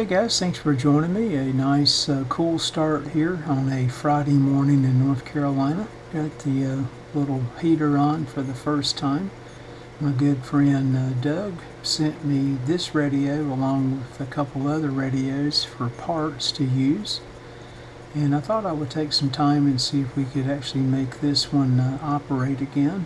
Hey guys, thanks for joining me. A nice cool start here on a Friday morning in North Carolina. Got the little heater on for the first time. My good friend Doug sent me this radio along with a couple other radios for parts to use. And I thought I would take some time and see if we could actually make this one operate again.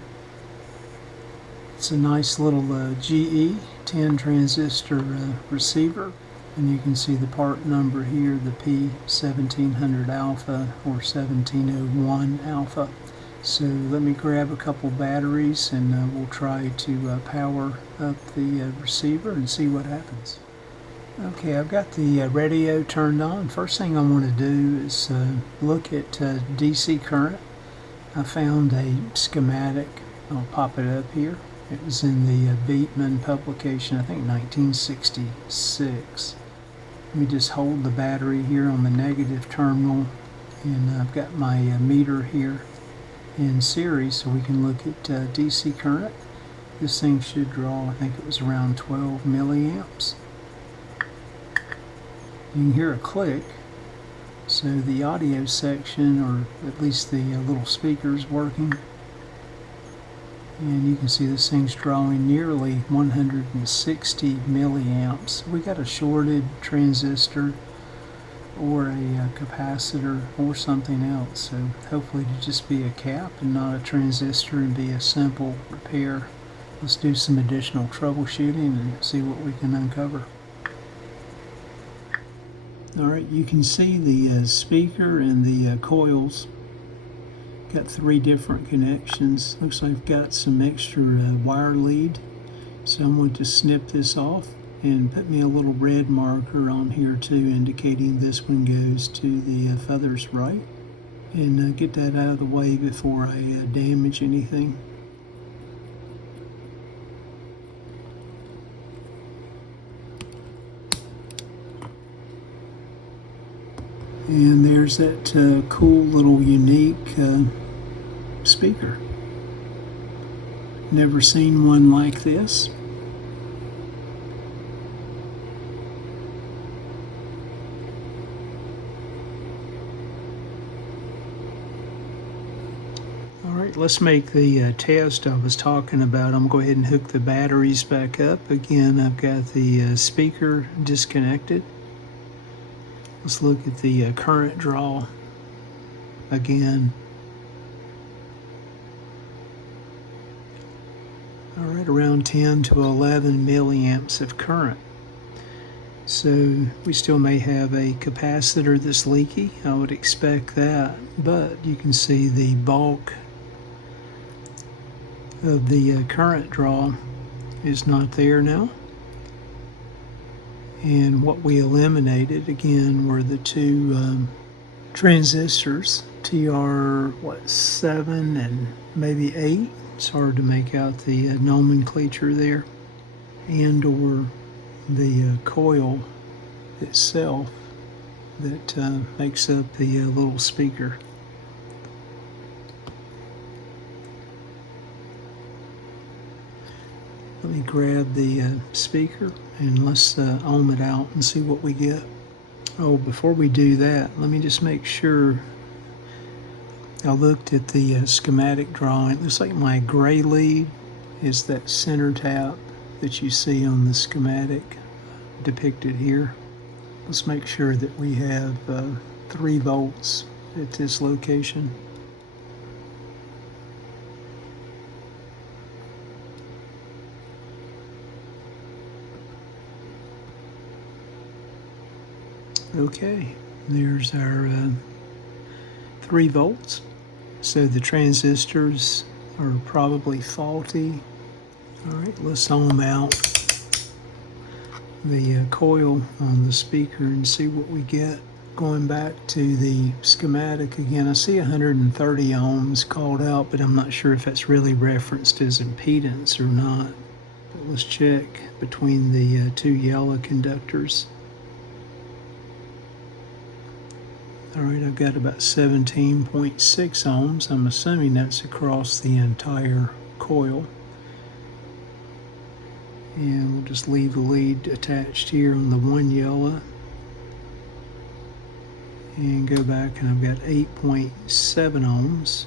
It's a nice little GE 10 transistor receiver. And you can see the part number here, the P1700 alpha or 1701 alpha. So let me grab a couple batteries and we'll try to power up the receiver and see what happens. Okay, I've got the radio turned on. First thing I want to do is look at DC current. I found a schematic. I'll pop it up here. It was in the Beitman publication, I think 1966. Let me just hold the battery here on the negative terminal, and I've got my meter here in series so we can look at DC current. This thing should draw, I think it was around 12 milliamps. You can hear a click, so the audio section, or at least the little speakers, working. And you can see this thing's drawing nearly 160 milliamps. We got a shorted transistor or a capacitor or something else. So hopefully it'll just be a cap and not a transistor and be a simple repair. Let's do some additional troubleshooting and see what we can uncover. Alright, you can see the speaker and the coils. Got 3 different connections. Looks like I've got some extra wire lead, so I'm going to snip this off and put me a little red marker on here too, indicating this one goes to the feathers right, and get that out of the way before I damage anything. And there's that cool little unique speaker. Never seen one like this. Alright, let's make the test I was talking about. I'm going to go ahead and hook the batteries back up. Again, I've got the speaker disconnected. Let's look at the current draw again. All right, around 10 to 11 milliamps of current. So we still may have a capacitor that's leaky. I would expect that, but you can see the bulk of the current draw is not there now. And what we eliminated again were the 2 transistors, TR7 and maybe 8. It's hard to make out the nomenclature there, and or the coil itself that makes up the little speaker. Let me grab the speaker and let's ohm it out and see what we get. Oh, before we do that, let me just make sure. I looked at the schematic drawing. It looks like my gray lead is that center tap that you see on the schematic depicted here. Let's make sure that we have 3 volts at this location. Okay, there's our 3 volts. So the transistors are probably faulty. All right, let's ohm out the coil on the speaker and see what we get. Going back to the schematic again, I see 130 ohms called out, but I'm not sure if that's really referenced as impedance or not. But let's check between the 2 yellow conductors. Alright, I've got about 17.6 ohms. I'm assuming that's across the entire coil. And we'll just leave the lead attached here on the 1 yellow. and go back, and I've got 8.7 ohms.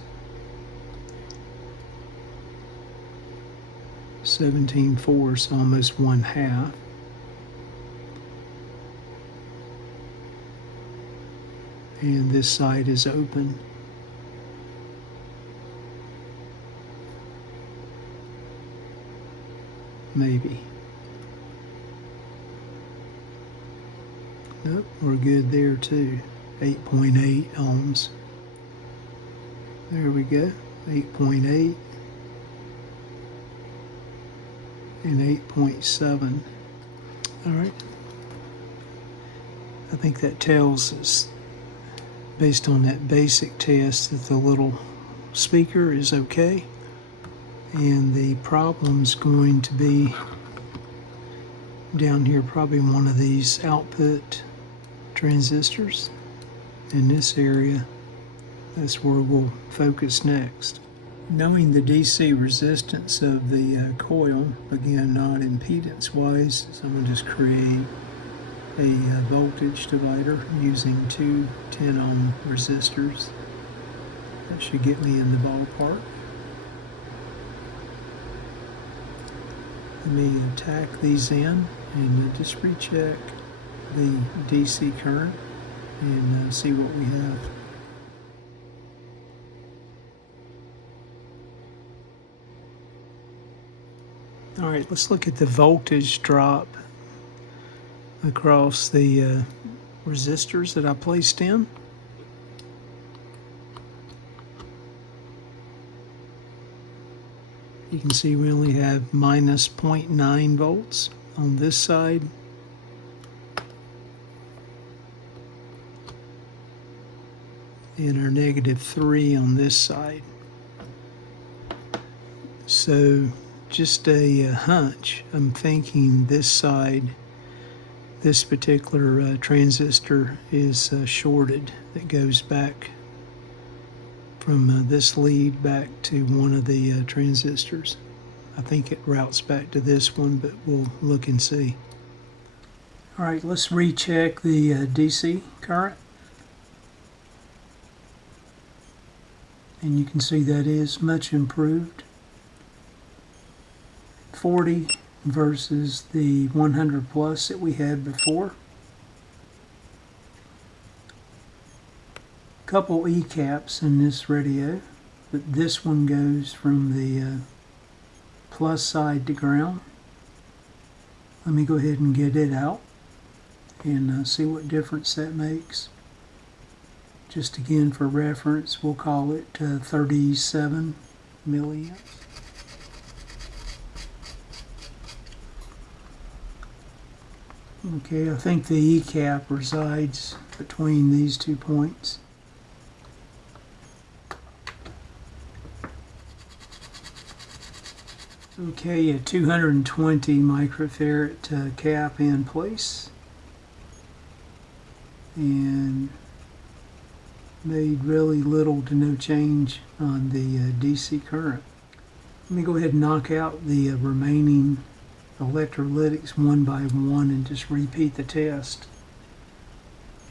17.4, so almost 1/2. And this side is open. Maybe. Nope, we're good there too. 8.8 ohms. There we go. 8.8 and 8.7. All right. I think that tells us, based on that basic test, that the little speaker is okay. And the problem's going to be down here, probably one of these output transistors. In this area, that's where we'll focus next. Knowing the DC resistance of the coil, again, not impedance wise, so I'm going to just create a voltage divider using two 10 ohm resistors. That should get me in the ballpark. Let me tack these in and just recheck the DC current and see what we have. All right, let's look at the voltage drop across the resistors that I placed in. You can see we only have minus 0.9 volts on this side. And our -3 on this side. So just a hunch, I'm thinking this side, this particular transistor is shorted. That goes back from this lead back to one of the transistors. I think it routes back to this one, but we'll look and see. All right, let's recheck the DC current. And you can see that is much improved. 40 versus the 100 plus that we had before. Couple E caps in this radio, but this one goes from the plus side to ground. Let me go ahead and get it out and see what difference that makes. Just again for reference, we'll call it 37 milliamps. Okay, I think the E cap resides between these 2 points. Okay, a 220 microfarad cap in place, and made really little to no change on the DC current. Let me go ahead and knock out the remaining electrolytics one by one and just repeat the test.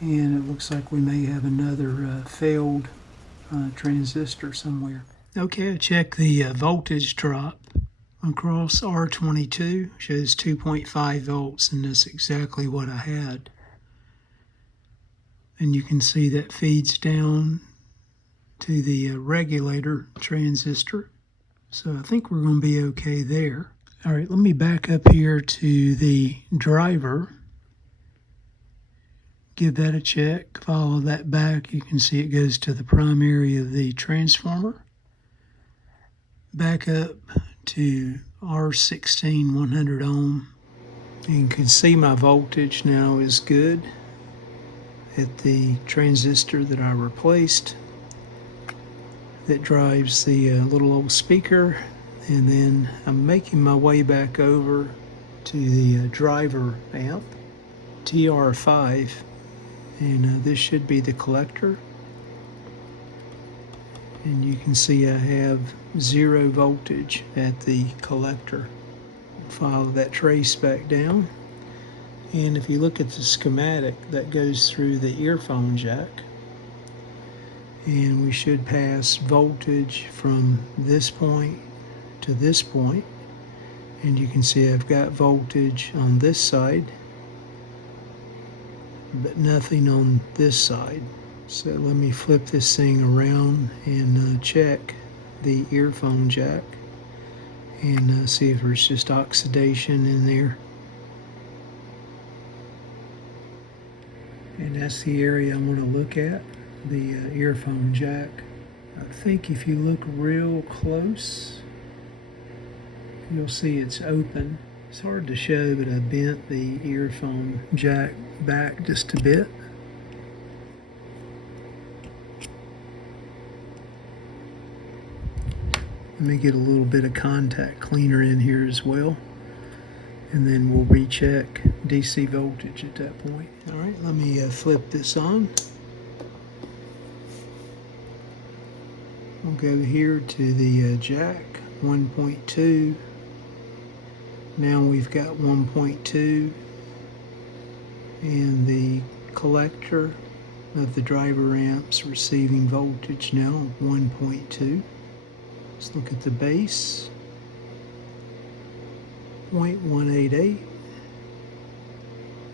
And it looks like we may have another failed transistor somewhere. Okay, I checked the voltage drop across R22, shows 2.5 volts, and that's exactly what I had. And you can see that feeds down to the regulator transistor. So I think we're going to be okay there. All right, let me back up here to the driver. Give that a check, follow that back. You can see it goes to the primary of the transformer. Back up to R16 100 ohm. You can see my voltage now is good at the transistor that I replaced that drives the little old speaker. And then I'm making my way back over to the driver amp, TR5, and this should be the collector. And you can see I have 0 voltage at the collector. Follow that trace back down, And if you look at the schematic, that goes through the earphone jack. And we should pass voltage from this point to this point. And you can see I've got voltage on this side, but nothing on this side. So let me flip this thing around and check the earphone jack and see if there's just oxidation in there. And that's the area I'm going to look at, the earphone jack. I think if you look real close, you'll see it's open. It's hard to show, but I bent the earphone jack back just a bit. Let me get a little bit of contact cleaner in here as well, and then we'll recheck DC voltage at that point. All right, let me flip this on. We'll go here to the jack, 1.2. Now we've got 1.2, and the collector of the driver amps receiving voltage now, 1.2. Let's look at the base, 0.188,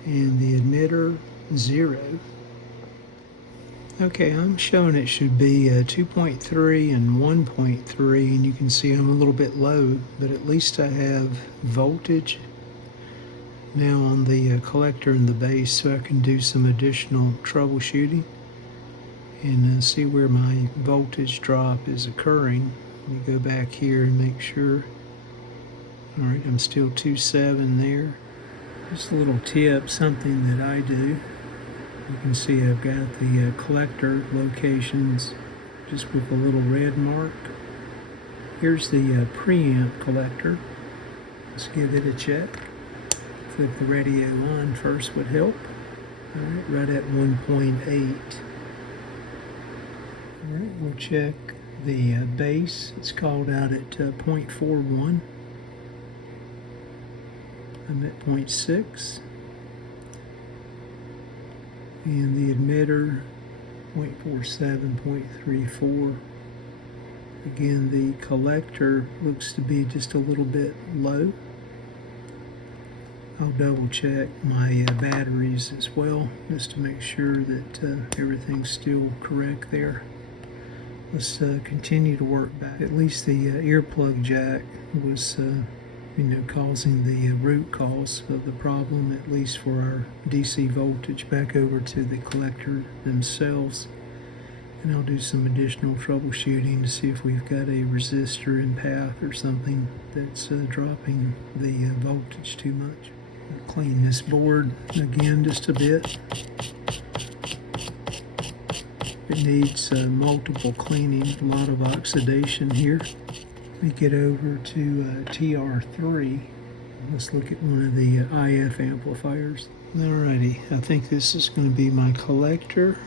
and the emitter, 0. Okay, I'm showing it should be 2.3 and 1.3, and you can see I'm a little bit low, but at least I have voltage now on the collector and the base, so I can do some additional troubleshooting and see where my voltage drop is occurring. Let me go back here and make sure. All right, I'm still 2.7 there. Just a little tip, something that I do. You can see I've got the collector locations just with a little red mark. Here's the preamp collector. Let's give it a check. Flip the radio on first would help. All right at 1.8. All right, we'll check the base. It's called out at 0.41. I'm at 0.6. And the emitter, 0.47, 0.34. Again, the collector looks to be just a little bit low. I'll double check my batteries as well, just to make sure that everything's still correct there. Let's continue to work back. At least the earplug jack was causing the root cause of the problem, at least for our DC voltage. Back over to the collector themselves, and I'll do some additional troubleshooting to see if we've got a resistor in path or something that's dropping the voltage too much. I'll clean this board again just a bit. It needs multiple cleaning, a lot of oxidation here. Let me get over to TR3. Let's look at one of the IF amplifiers. Alrighty, I think this is going to be my collector.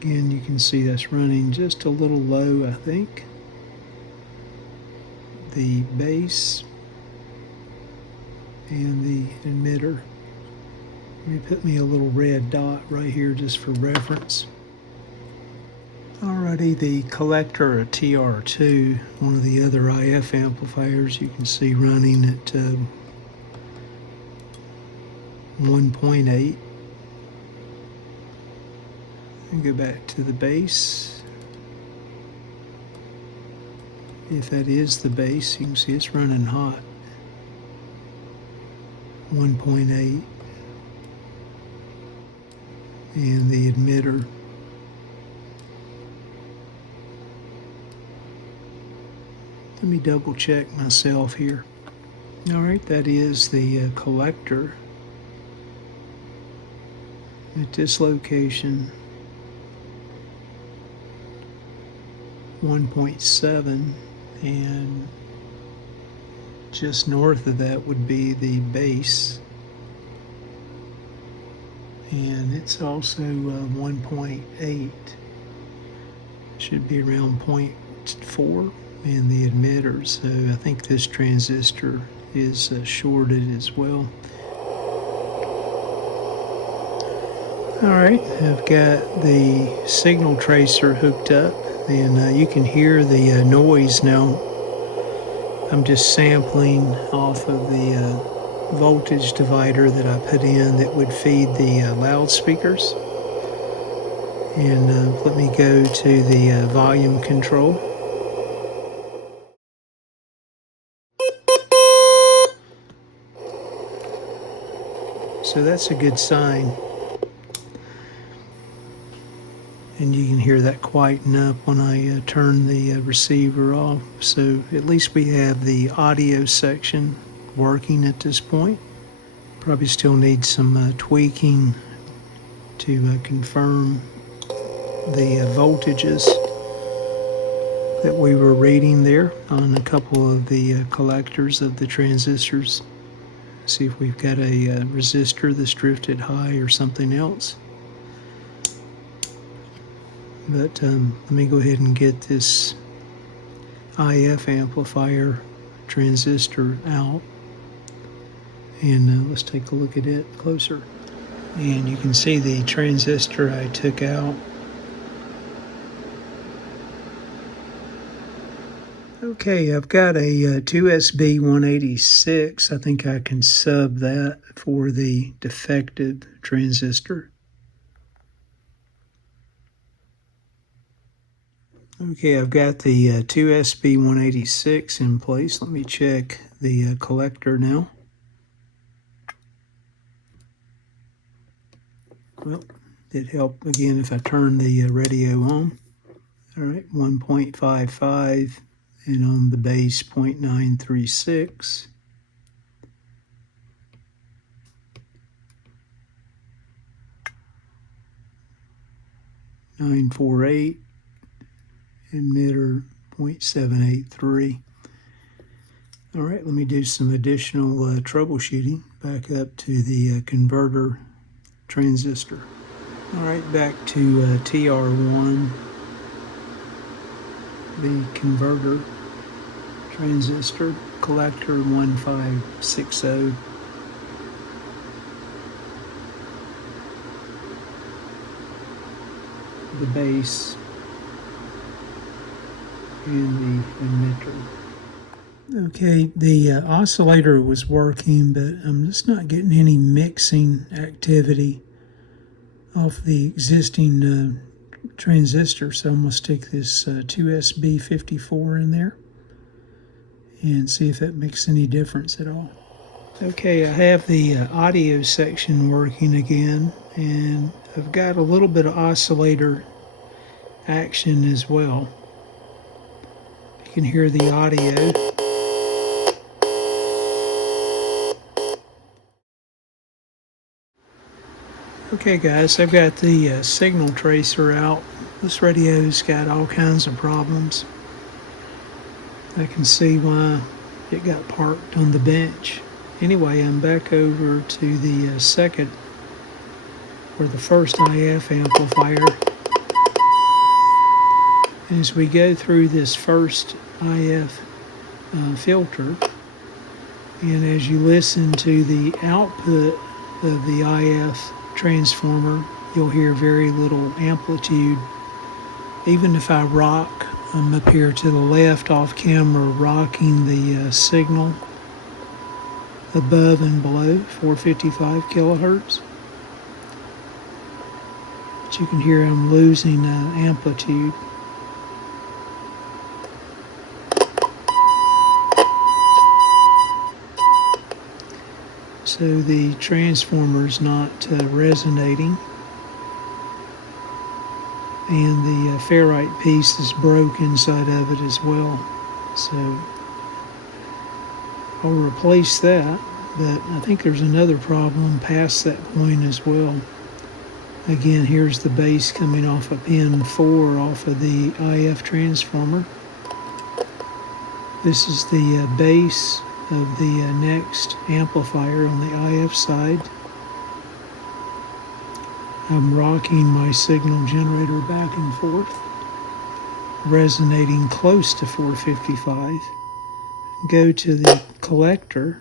Again, you can see that's running just a little low, I think. The base and the emitter. Let me put me a little red dot right here just for reference. Alrighty, the collector at TR2, one of the other IF amplifiers, you can see running at 1.8. And go back to the base. If that is the base, you can see it's running hot. 1.8. And the emitter, let me double check myself here. All right, that is the collector at this location, 1.7, and just north of that would be the base, and it's also 1.8, should be around 0.4, and the emitter. So I think this transistor is shorted as well. Alright, I've got the signal tracer hooked up, and you can hear the noise now. I'm just sampling off of the voltage divider that I put in that would feed the loudspeakers. And let me go to the volume control. So that's a good sign. And you can hear that quieten up when I turn the receiver off. So at least we have the audio section working at this point. Probably still need some tweaking to confirm the voltages that we were reading there on a couple of the collectors of the transistors. See if we've got a resistor that's drifted high or something else. But let me go ahead and get this IF amplifier transistor out, and let's take a look at it closer. And you can see the transistor I took out. Okay, I've got a 2SB186. I think I can sub that for the defective transistor. Okay, I've got the 2SB186 in place. Let me check the collector now. Well, it'd help again if I turn the radio on. All right, 1.55, and on the base 0.936. .948, emitter 0.783. All right, let me do some additional troubleshooting. Back up to the converter transistor. All right, back to TR1, the converter transistor, collector 1560. The base and the emitter. Okay, the oscillator was working, but I'm just not getting any mixing activity off the existing transistor, so I'm going to stick this 2SB54 in there and see if that makes any difference at all. Okay, I have the audio section working again, and I've got a little bit of oscillator action as well. You can hear the audio. Okay guys, I've got the signal tracer out. This radio's got all kinds of problems. I can see why it got parked on the bench. Anyway, I'm back over to the second, or the first IF amplifier. And as we go through this first IF filter, and as you listen to the output of the IF transformer, you'll hear very little amplitude. Even if I rock, I'm up here to the left off camera rocking the signal above and below 455 kilohertz. But you can hear I'm losing amplitude. So the transformer's not resonating, and the ferrite piece is broke inside of it as well. So I'll replace that, but I think there's another problem past that point as well. Again, here's the base coming off of pin 4 off of the IF transformer. This is the base of the next amplifier on the IF side. I'm rocking my signal generator back and forth, resonating close to 455. Go to the collector,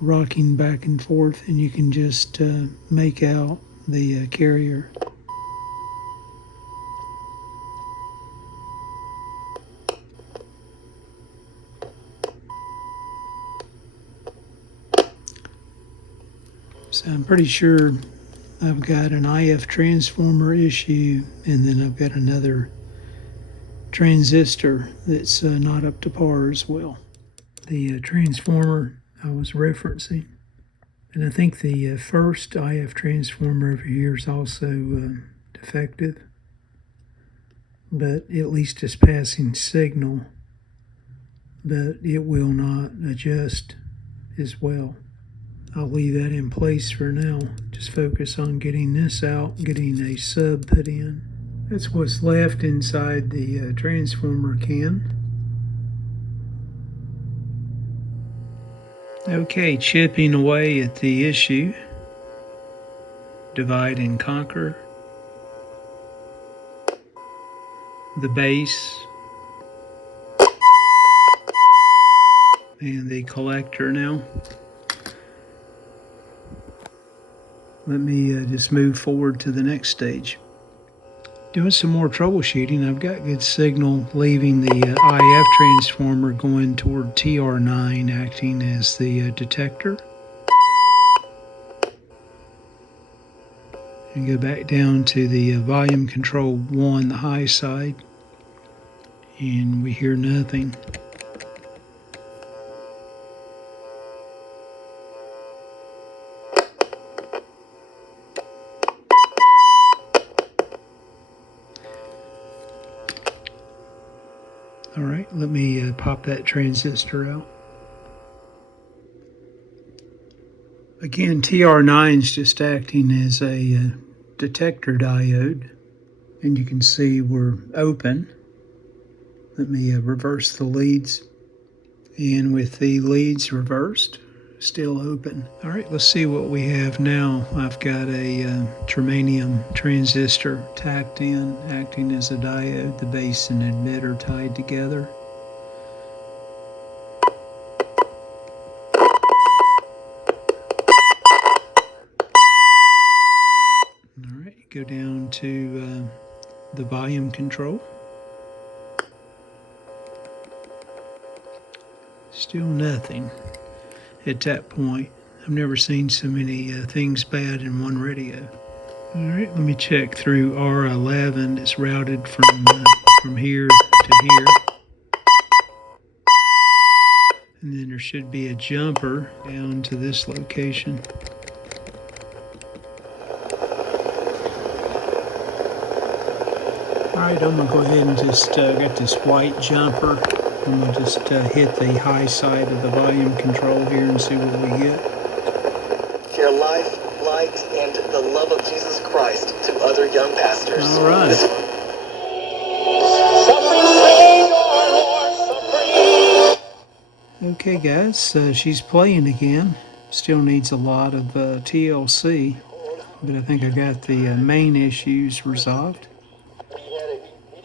rocking back and forth, and you can just make out the carrier. So I'm pretty sure I've got an IF transformer issue, and then I've got another transistor that's not up to par as well. The transformer I was referencing, and I think the first IF transformer over here is also defective, but at least it's passing signal, but it will not adjust as well. I'll leave that in place for now. Just focus on getting this out, getting a sub put in. That's what's left inside the transformer can. Okay, chipping away at the issue. Divide and conquer. The base. And the collector now. Let me just move forward to the next stage. Doing some more troubleshooting. I've got good signal leaving the IF transformer going toward TR9, acting as the detector. And go back down to the volume control 1, the high side, and we hear nothing. All right, let me pop that transistor out. Again, TR9 is just acting as a detector diode, and you can see we're open. Let me reverse the leads, and with the leads reversed, still open. All right, let's see what we have now. I've got a germanium transistor tacked in, acting as a diode, the base and emitter tied together. All right, go down to the volume control. Still nothing at that point. I've never seen so many things bad in one radio. All right, let me check through R11. It's routed from here to here. And then there should be a jumper down to this location. All right, I'm gonna go ahead and just get this white jumper. I'm going to just hit the high side of the volume control here and see what we get. Share life, light, and the love of Jesus Christ to other young pastors. All right. Okay, guys, she's playing again. Still needs a lot of TLC, but I think I got the main issues resolved.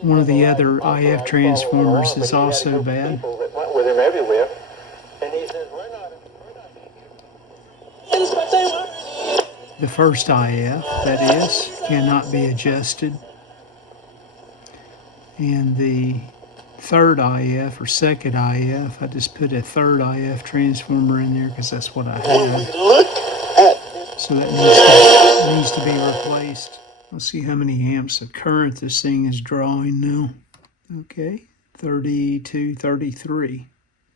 One of the other IF transformers is also bad. With him everywhere, and he says, The first IF, that is, cannot be adjusted. And the third IF, or second IF, I just put a third IF transformer in there because that's what I had. So that needs to be replaced. Let's see how many amps of current this thing is drawing now. Okay, 32, 33.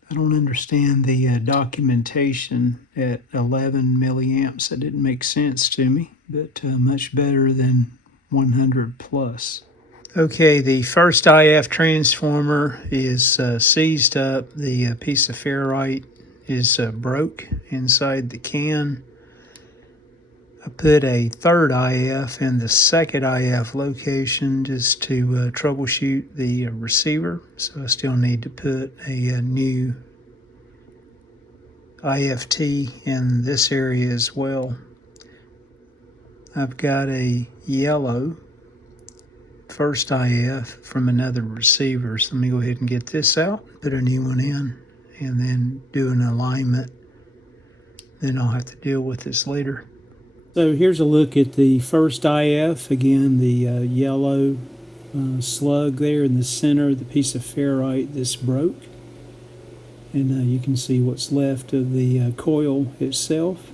I don't understand the documentation at 11 milliamps. That didn't make sense to me, but much better than 100 plus. Okay, the first IF transformer is seized up. The piece of ferrite is broke inside the can. I put a third IF in the second IF location just to troubleshoot the receiver. So I still need to put a new IFT in this area as well. I've got a yellow first IF from another receiver. So let me go ahead and get this out, put a new one in, and then do an alignment then I'll have to deal with this later. So here's a look at the first IF. Again, the yellow slug there in the center, the piece of ferrite that's broke. And you can see what's left of the coil itself.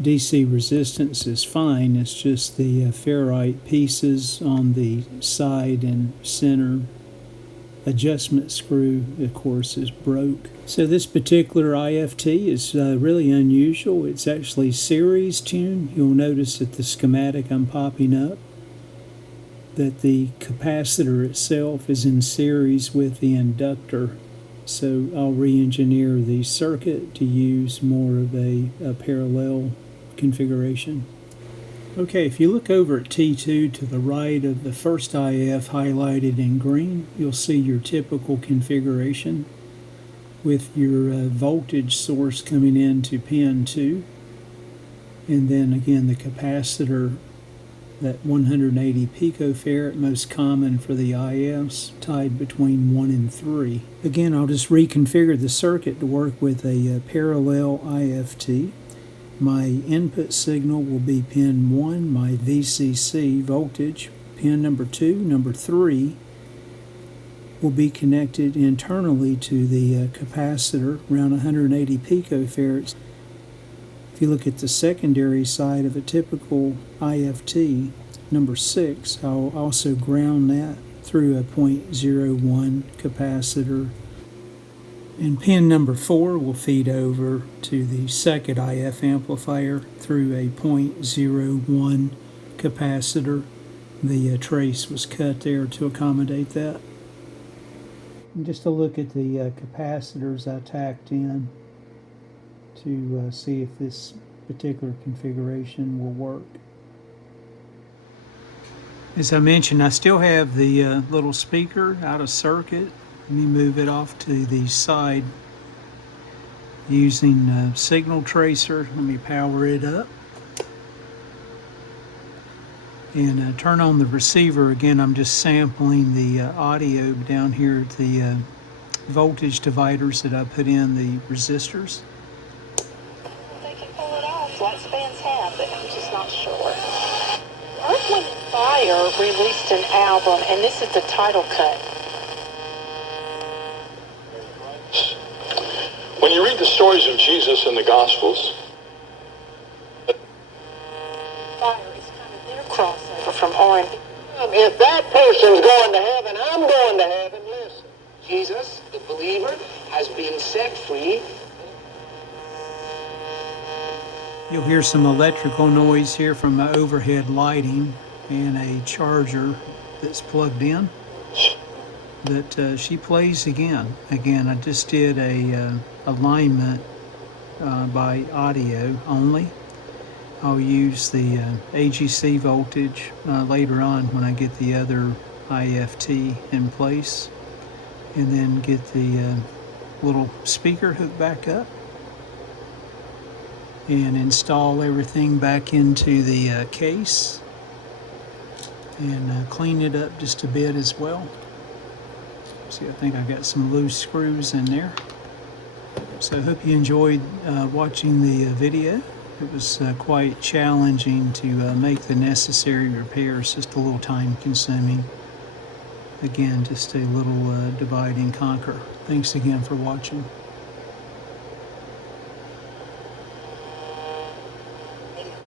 DC resistance is fine, it's just the ferrite pieces on the side and center adjustment screw, of course, is broke. So this particular IFT is really unusual. It's actually series tuned. You'll notice that the schematic I'm popping up, that the capacitor itself is in series with the inductor. So I'll re-engineer the circuit to use more of a parallel configuration. Okay, if you look over at T2 to the right of the first IF highlighted in green, you'll see your typical configuration with your voltage source coming into pin 2, and then again the capacitor, that 180 picofarad, most common for the IFs, tied between 1 and 3. Again, I'll just reconfigure the circuit to work with a parallel IFT. My input signal will be pin 1, my VCC voltage. Pin number 2, number 3 will be connected internally to the capacitor, around 180 picofarads. If you look at the secondary side of a typical IFT, number 6, I'll also ground that through a 0.01 capacitor. And pin number 4 will feed over to the second IF amplifier through a 0.01 capacitor. The trace was cut there to accommodate that. And just a look at the capacitors I tacked in to see if this particular configuration will work. As I mentioned, I still have the little speaker out of circuit. Let me move it off to the side using a signal tracer. Let me power it up. And turn on the receiver. Again, I'm just sampling the audio down here at the voltage dividers that I put in the resistors. They can pull it off. Lifespans have, but I'm just not sure. Earphone Fire released an album, and this is the title cut. When you read the stories of Jesus in the Gospels, Fire is kind of their crossover from R&B. If that person's going to heaven, I'm going to heaven. Listen, Jesus, the believer, has been set free. You'll hear some electrical noise here from my overhead lighting and a charger that's plugged in. But she plays again. Again, I just did a alignment by audio only. I'll use the AGC voltage later on when I get the other IFT in place, and then get the little speaker hooked back up and install everything back into the case and clean it up just a bit as well. See, I think I got some loose screws in there. So I hope you enjoyed watching the video. It was quite challenging to make the necessary repairs, just a little time consuming. Again, just a little divide and conquer. Thanks again for watching.